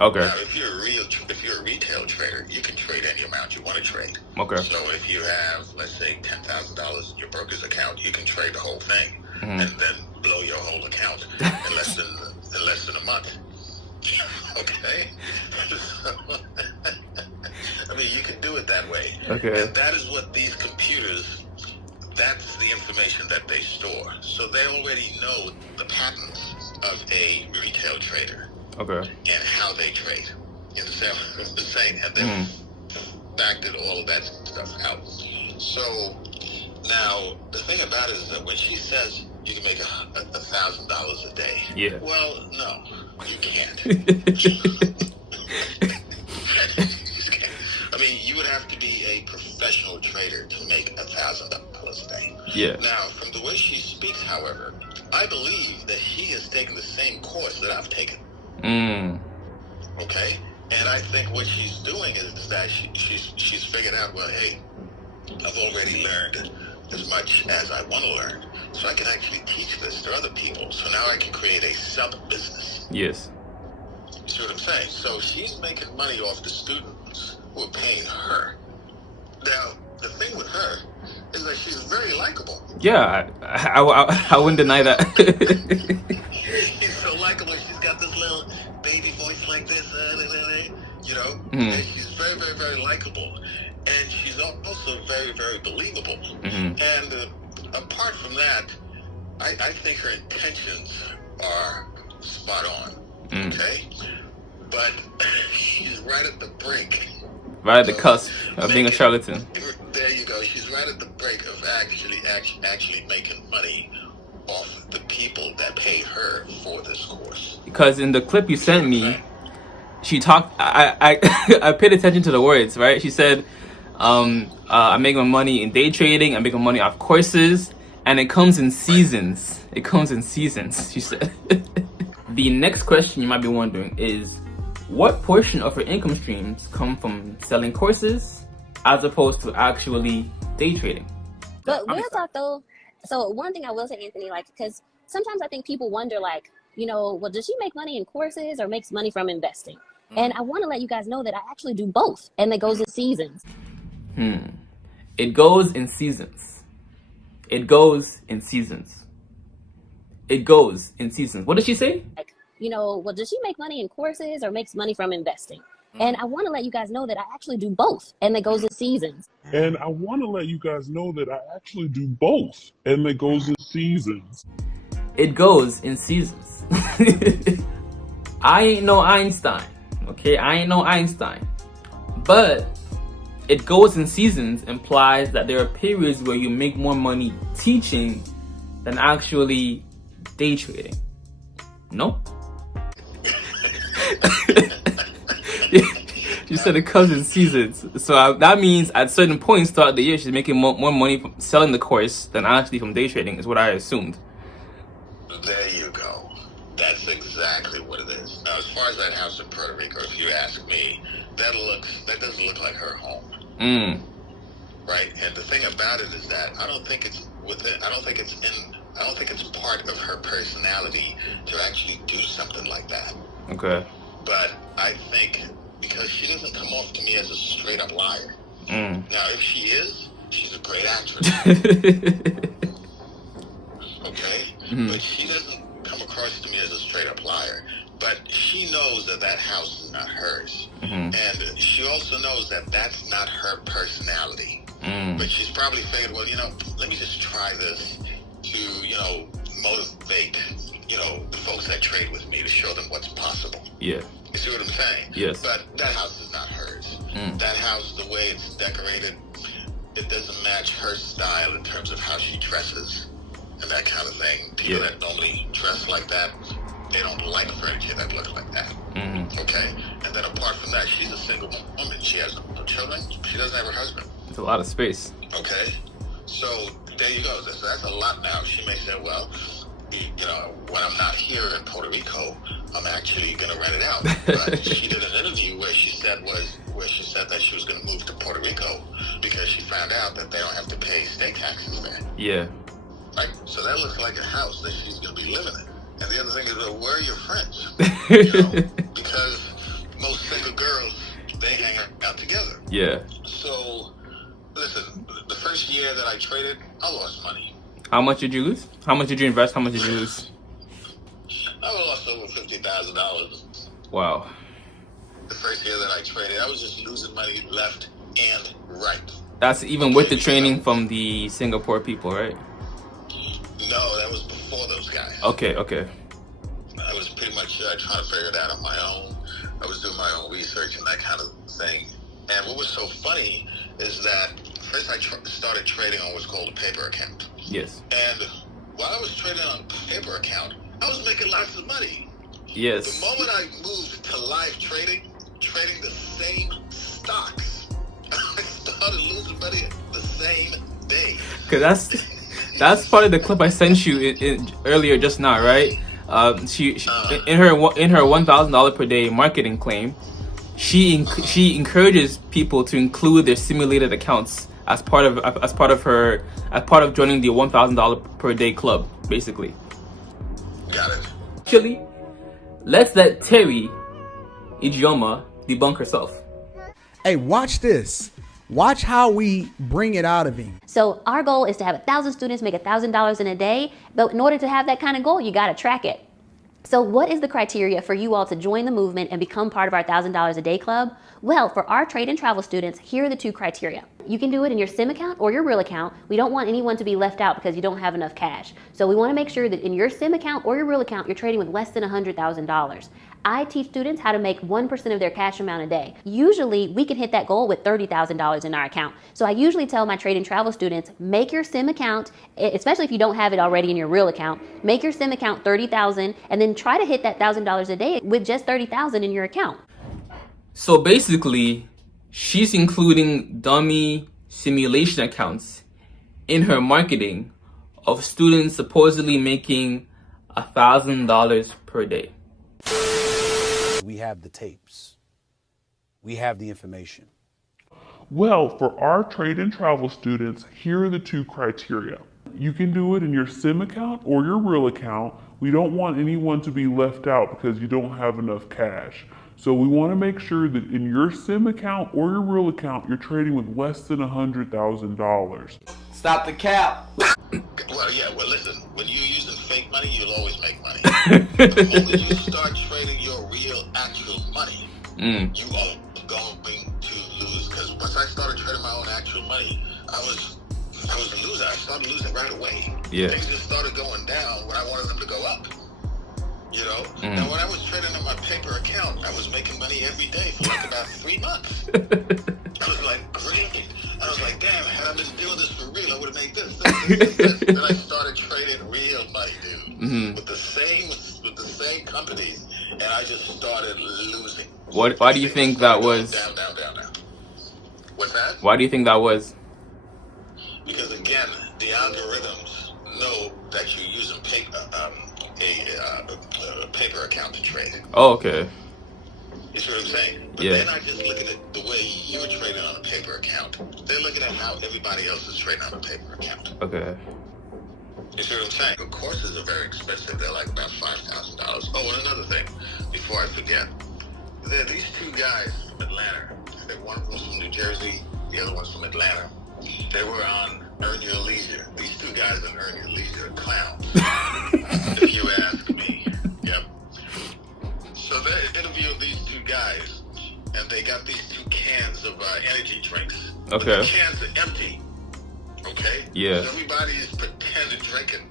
Okay. Now, if you're a retail trader, you can trade any amount you want to trade. Okay. So if you have, let's say, $10,000 in your broker's account, you can trade the whole thing Mm-hmm. and then blow your whole account in less than a month. Okay. I mean, you can do it that way. Okay. And that is what these computers. That's the information that they store. So they already know the patterns of a retail trader. Okay. And how they trade. You understand what I'm saying? And then backed all of that stuff out. So now the thing about it is that when she says you can make $1,000 a day, yeah. Well, no, you can't. I mean, you would have to be a professional trader to make $1,000 a day. Yeah. Now, from the way she speaks, however, I believe that she has taken the same course that I've taken. Okay, and I think what she's doing is that she's figured out, well, hey, I've already learned as much as I want to learn, so I can actually teach this to other people. So now I can create a sub-business. Yes. You see what I'm saying? So she's making money off the students who are paying her. Now, the thing with her is that she's very likable. Yeah, I wouldn't deny that. She's so likable. She's got this little baby voice like this, you know. And she's very, very, very likable, and she's also very, very believable. And apart from that, I think her intentions are spot on. Okay, but she's right at the brink. Right at the cusp of being a charlatan. There you go. She's right at the brink of actually making money off the people that pay her for this course. Because in the clip you sent me, she talked. I paid attention to the words. Right? She said, "I make my money in day trading. I make my money off courses, and it comes in seasons. It comes in seasons." She said. The next question you might be wondering is, what portion of her income streams come from selling courses as opposed to actually day trading? But real talk though, so one thing I will say, Anthony, like, because sometimes I think people wonder, like, you know, well, does she make money in courses or makes money from investing? And I want to let you guys know that I actually do both, and it goes in seasons. It goes in seasons. It goes in seasons. It goes in seasons. What did she say? Like, you know, well, does she make money in courses or makes money from investing? And I want to let you guys know that I actually do both, and it goes in seasons. And I want to let you guys know that I actually do both, and it goes in seasons. It goes in seasons. I ain't no Einstein, okay? I ain't no Einstein. But it goes in seasons implies that there are periods where you make more money teaching than actually day trading. No? She said it comes in seasons. So that means at certain points throughout the year, she's making more money from selling the course than actually from day trading, is what I assumed. There you go. That's exactly what it is. Now, as far as that house in Puerto Rico, if you ask me, that doesn't look like her home. Right? And the thing about it is that I don't think it's part of her personality to actually do something like that. Okay. But I think because she doesn't come off to me as a straight up liar. Now, if she is, she's a great actress. Okay? But she doesn't come across to me as a straight up liar. But she knows that house is not hers. And she also knows that that's not her personality. But she's probably figured, well, you know, let me just try this to, you know, motivate, you know, the folks that trade with me to show them what's possible. Yeah. You see what I'm saying? Yes. But that house is not hers. That house, the way it's decorated, it doesn't match her style in terms of how she dresses and that kind of thing. People that normally dress like that, they don't like furniture that looks like that. Okay? And then apart from that, she's a single woman. She has no children. She doesn't have a husband. It's a lot of space. Okay? So there you go. So that's a lot now. She may say, well, you know, when I'm not here in Puerto Rico, I'm actually going to rent it out. But she did an interview where she said that she was going to move to Puerto Rico because she found out that they don't have to pay state taxes there. Yeah. Right? So that looks like a house that she's going to be living in. And the other thing is, where are your friends? You know, because out together. Yeah. So, listen, the first year that I traded, I lost money. How much did you lose? How much did you invest? How much did you lose? I lost over $50,000. Wow. The first year that I traded, I was just losing money left and right. That's even with the training from the Singapore people, right? No, that was before those guys. Okay. I was pretty much trying to figure it out on my own. I was doing my own research and that kind of thing. And what was so funny is that first I started trading on what's called a paper account. Yes. And while I was trading on paper account, I was making lots of money. Yes. The moment I moved to live trading the same stocks, I started losing money the same day. Cause that's part of the clip I sent you in earlier just now, right? She in her $1,000 per day marketing claim, she encourages people to include their simulated accounts as part of joining the $1,000 per day club, basically. Got it. Actually, let's let Teri Ijeoma debunk herself. Hey, watch this. Watch how we bring it out of him. So our goal is to have 1,000 students make $1,000 in a day. But in order to have that kind of goal, you got to track it. So what is the criteria for you all to join the movement and become part of our $1,000 a day club? Well, for our trade and travel students, here are the 2 criteria. You can do it in your sim account or your real account. We don't want anyone to be left out because you don't have enough cash. So we want to make sure that in your sim account or your real account, you're trading with less than $100,000. I teach students how to make 1% of their cash amount a day. Usually, we can hit that goal with $30,000 in our account. So I usually tell my trade and travel students, make your sim account, especially if you don't have it already in your real account, make your sim account $30,000 and then try to hit that $1,000 a day with just $30,000 in your account. So basically, she's including dummy simulation accounts in her marketing of students supposedly making $1,000 per day. We have the tapes. We have the information. Well, for our trade and travel students, here are the 2 criteria. You can do it in your sim account or your real account. We don't want anyone to be left out because you don't have enough cash. So we want to make sure that in your sim account or your real account, you're trading with less than $100,000. Stop the cap. Well, listen, when you're using fake money, you'll always make money. The moment you start trading your real, actual money, you are going to lose. Because once I started trading my own actual money, I was a loser. I started losing right away. Yeah. Things just started going down when I wanted them to go up. You know? Now, when I was trading on my paper account, I was making money every day for like about 3 months. I was like, great. I was like, damn, had I been doing this for real, I would have made this. Then I started trading real money, dude, with the same companies, and I just started losing. Why do you think that was? Down. What's that? Why do you think that was? Because again, the algorithms know that you're using a paper account to trade. Oh, okay. You see what I'm saying? But Yeah. they're not just looking at the way you're trading on a paper account. They're looking at how everybody else is trading on a paper account. Okay. You see what I'm saying? The courses are very expensive. They're like about $5,000. Oh, and another thing, before I forget, there are these 2 guys from Atlanta. One of them's from New Jersey, the other one's from Atlanta. They were on Earn Your Leisure. These 2 guys on Earn Your Leisure are clowns, if you ask me. Yep. So they interviewed these 2 guys, and they got these 2 cans of energy drinks. Okay. But the cans are empty. Okay? Yeah. So everybody is pretending drinking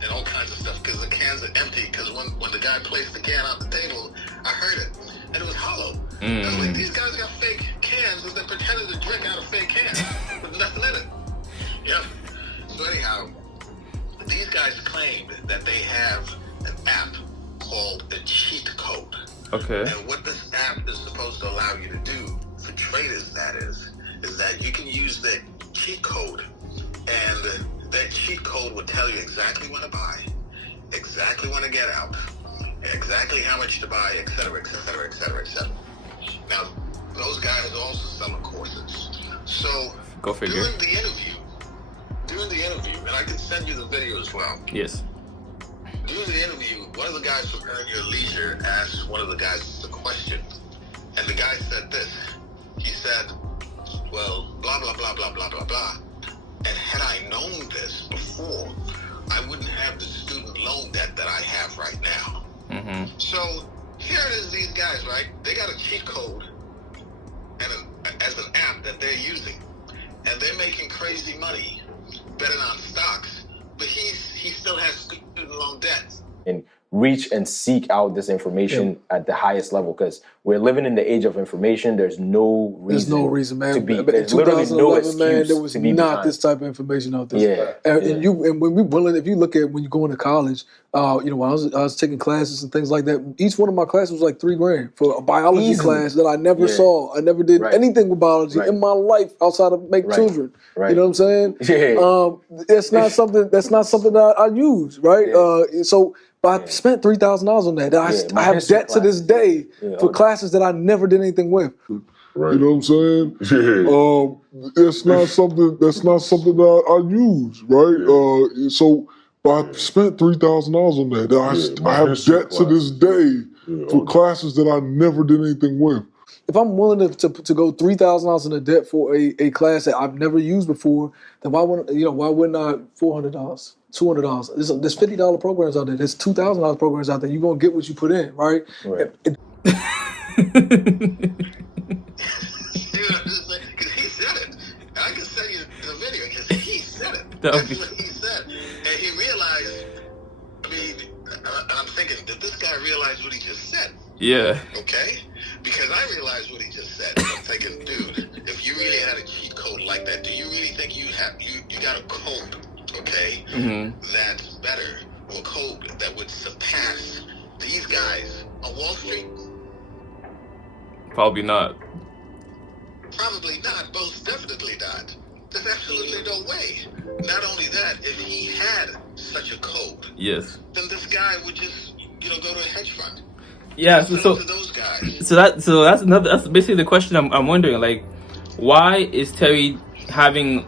and all kinds of stuff because the cans are empty. Because when the guy placed the can on the table, I heard it, and it was hollow. I was like, these guys got fake cans, and they're pretending to drink out of fake cans with nothing in it. Yep. So anyhow, these guys claimed that they have an app called a cheat code. Okay. And what this app is supposed to allow you to do for traders, that is that you can use that cheat code, and that cheat code will tell you exactly when to buy, exactly when to get out, exactly how much to buy, etc., etc., etc., etc. Now, those guys also selling courses. So Go figure. during the interview, and I can send you the video as well. Yes. During the interview, one of the guys from Earn Your Leisure asked one of the guys a question, and the guy said this. He said, said, well, blah, blah, blah, blah, blah, blah, blah. And had I known this before, I wouldn't have the student loan debt that I have right now. So here it is, these guys, right? They got a cheat code and as an app that they're using. And they're making crazy money betting on stocks. But he still has student loan debt. And reach and seek out this information at the highest level, because we're living in the age of information. There's no reason, man. to be. But in there's literally no 2011, excuse man, there was to be not behind. this type of information out there. And when we willing, if you look at when you go into college, when I was taking classes and things like that, each one of my classes was like $3,000 for a biology class that I never saw. I never did anything with biology in my life outside of make children. You know what I'm saying? It's not something that I use, right? So. But I spent $3,000 on that. I have debt to this day for classes that I never did anything with. Right. You know what I'm saying? It's not something that I use, right? So I spent $3,000 on that. I have debt to this day for classes that I never did anything with. If I'm willing to go $3,000 in a debt for a class that I've never used before, then why wouldn't I $400, $200? There's $50 programs out there. There's $2,000 programs out there. You're gonna get what you put in, right? Dude, because he said it. I can send you the video because he said it. That's what he said. And he realized, I'm thinking, did this guy realize what he just said? Yeah. Okay? Because I realized what he just said. I'm thinking, dude, if you really had a cheat code like that, do you really think you got a code, okay, that's better, or a code that would surpass these guys on Wall Street? Probably not. Probably not. Most definitely not. There's absolutely no way. Not only that, if he had such a code, then this guy would just, go to a hedge fund. Yeah, so that's basically the question I'm wondering. Like, why is Teri having?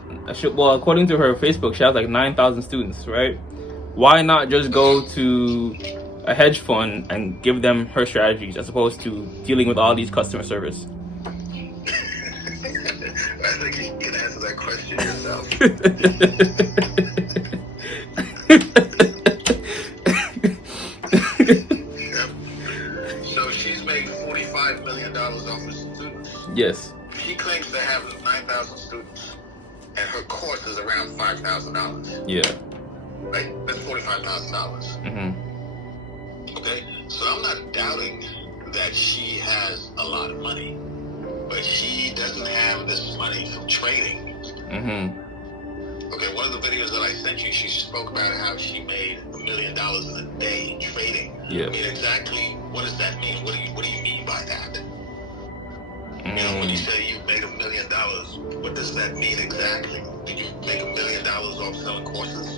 Well, according to her Facebook, she has like 9,000 students, right? Why not just go to a hedge fund and give them her strategies as opposed to dealing with all these customer service? I think you can answer that question yourself. So she's made $45 million off her students. Yes. She claims to have 9,000 students, and her course is around $5,000. Yeah. Right? That's $45,000. Okay? So I'm not doubting that she has a lot of money, but she doesn't have this money from trading. Okay, one of the videos that I sent you, she spoke about how she made $1 million in a day trading. Yeah. I mean, exactly what does that mean? What do you mean by that? When you say you made $1 million, what does that mean exactly? Did you make $1 million off selling courses?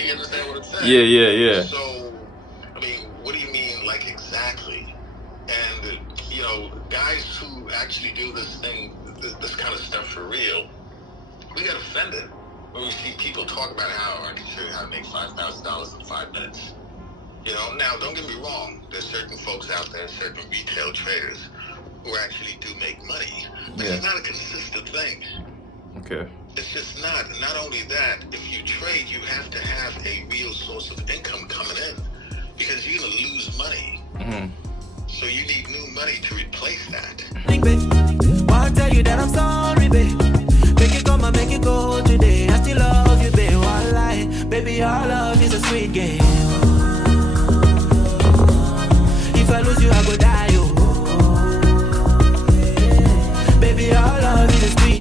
You understand what I'm saying? Yeah. So, what do you mean, like, exactly? And, guys who actually do this thing, this kind of stuff for real, we get offended when we see people talk about how I can show you how to make $5,000 in 5 minutes. Now, don't get me wrong. There's certain folks out there, certain retail traders who actually do make money. But it's not a consistent thing. Okay. It's just not. Not only that, if you trade, you have to have a real source of income coming in, because you're going to lose money. So you need new money to replace that. I'll tell you that I'm sorry, babe. Make it come and make it go today. I still love you, babe. One lie, baby, our love is a sweet game. If I lose you,